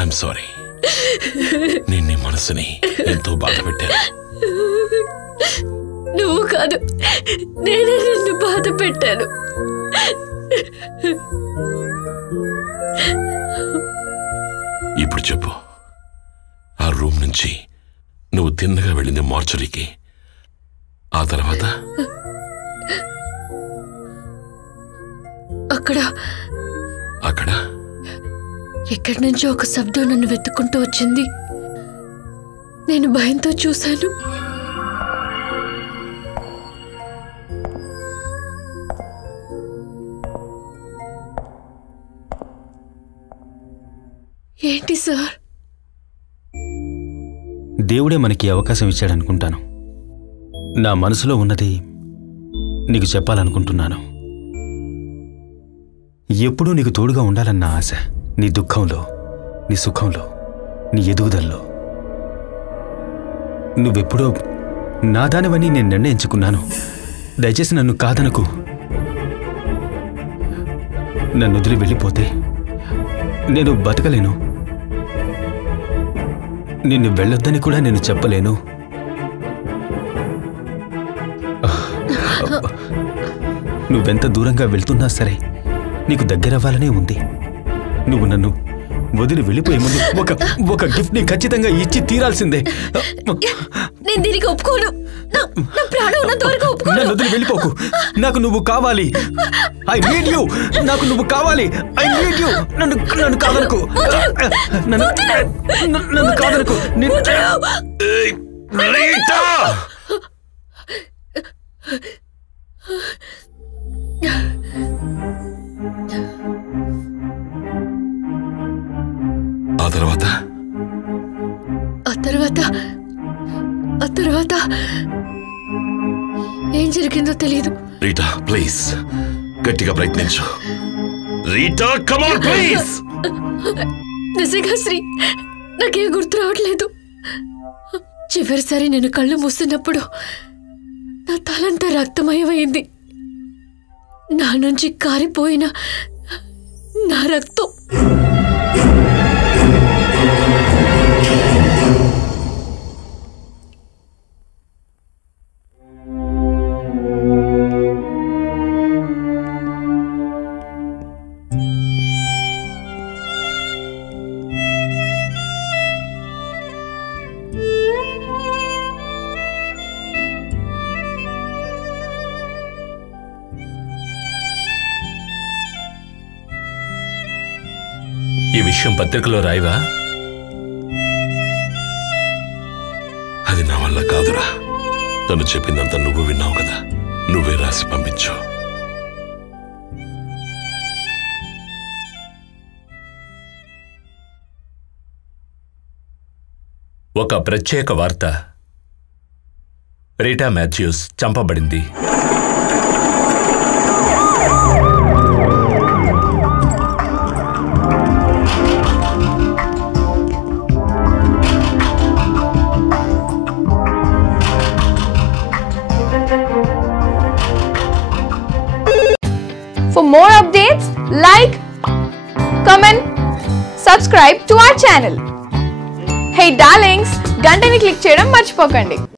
I'm sorry. నేను నీ మనసుని ఎంతో బాధ పెట్టాను. నువ్వు కాదు, నేనే నిన్ను బాధ పెట్టాను. ఇప్పుడు చెప్పు, ఆ రూమ్ నుంచి నువ్వు తిన్నగా వెళ్ళింది మార్చరీకి, ఆ తర్వాత అక్కడ అక్కడ ఎక్కడి నుంచో ఒక శబ్దం నన్ను వెతుక్కుంటూ వచ్చింది. నేను భయంతో చూశాను. ఏంటి సార్? దేవుడే మనకి అవకాశం ఇచ్చాడనుకుంటాను. నా మనసులో ఉన్నది నీకు చెప్పాలనుకుంటున్నాను. ఎప్పుడూ నీకు తోడుగా ఉండాలన్న ఆశ, నీ దుఃఖంలో, నీ సుఖంలో, నీ ఎదుగుదలలో. నువ్వెప్పుడో నాదానివని నేను నిర్ణయించుకున్నాను. దయచేసి నన్ను కాదనకు. నన్ను వదిలి వెళ్ళిపోతే నేను బతకలేను. నిన్ను వెళ్ళొద్దని కూడా నేను చెప్పలేను. నువ్వెంత దూరంగా వెళ్తున్నా సరే నీకు దగ్గరవ్వాలనే ఉంది. నువ్వు నన్ను వదిలి వెళ్ళిపోయే ముందు ఒక గిఫ్ట్ ని ఖచ్చితంగా ఇచ్చి తీరాల్సిందే. నేను దీనికి ఒప్పుకోను. నన్ను వదిలి వెళ్ళిపోకు. నాకు నువ్వు కావాలి. I need you. నాకు నువ్వు కావాలి. I need you. నన్ను కాదనుకో. నన్ను కాదనుకో. ఆ తర్వాత ఏం జరిగిందో తెలియదు. రీటా, ప్లీజ్ గట్టిగా ప్రయత్నించు. Rita, come on please. నిజంగా శ్రీ, నాకేం గుర్తు రావట్లేదు. చివరిసారి నేను కళ్ళు మూసినప్పుడు నా తలంతా రక్తమయమైంది. నా నుంచి కారిపోయిన నా రక్తం. ఈ విషయం పత్రికలో రాయవా? అది నా వల్ల కాదురా. తను చెప్పిందంతా నువ్వు విన్నావు కదా, నువ్వే రాసి పంపించు. ఒక ప్రత్యేక వార్త. రీటా మాథ్యూస్ చంపబడింది. For more updates, like, comment, subscribe to our channel. Hey darlings, గంటని click చేయడం మర్చిపోకండి.